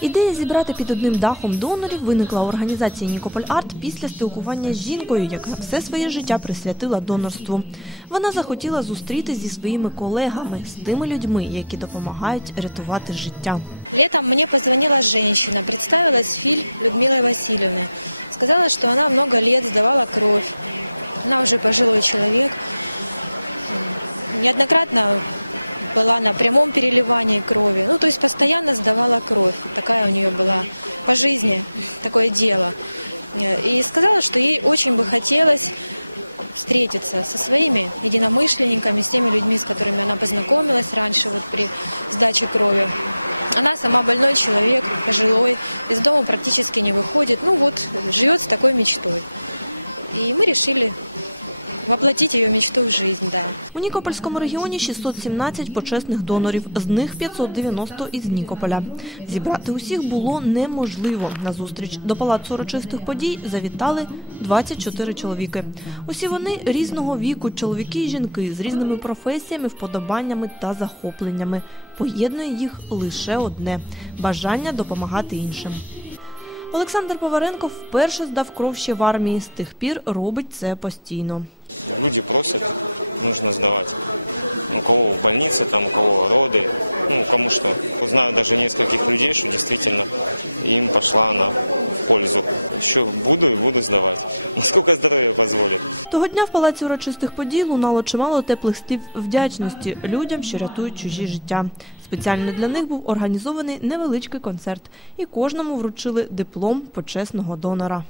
Ідея зібрати під одним дахом донорів виникла у організації Нікополь Арт після спілкування з жінкою, яка все своє життя присвятила донорству. Вона захотіла зустрітися зі своїми колегами, з тими людьми, які допомагають рятувати життя. Летом мне позвонила женщина, представилась Филь Людмилой Васильевной. Сказала, что она много лет сдавала кровь. Она уже пожилой человек. М, Неоднократно была на прямом переливании крови. Ну, то есть постоянно сдавала кровь. Такая у нее была по жизни такое дело. Э, И сказала, что ей очень бы хотелось встретиться со своими единомышленниками, с теми людьми, с которыми она познакомилась раньше вот при сдаче крови. Она сама больной человек, пожилой, из дома практически не выходит. Ну вот, живет с такой мечтой. И мы решили воплотить ее мечту в жизнь, да. У Нікопольському регіоні 617 почесних донорів, з них 590 із Нікополя. Зібрати усіх було неможливо. На зустріч до палацу урочистих подій завітали 24 чоловіки. Усі вони різного віку, чоловіки і жінки з різними професіями, вподобаннями та захопленнями. Поєднує їх лише одне бажання допомагати іншим. Олександр Поваренко вперше здав кров ще в армії. З тих пір робить це постійно. Люди просять, потрібно здавати. У кого в больниці, там, у кого роди, ну, кому що. Знаю даже нескольких людей, що дійсно їм пішла на в пользу. Еще буду і буду здавати. Наскільки здоров'я дозволить. Того дня в палаці урочистих подій лунало чимало теплих слів вдячності людям, що рятують чужі життя. Спеціально для них був організований невеличкий концерт, і кожному вручили диплом почесного донора.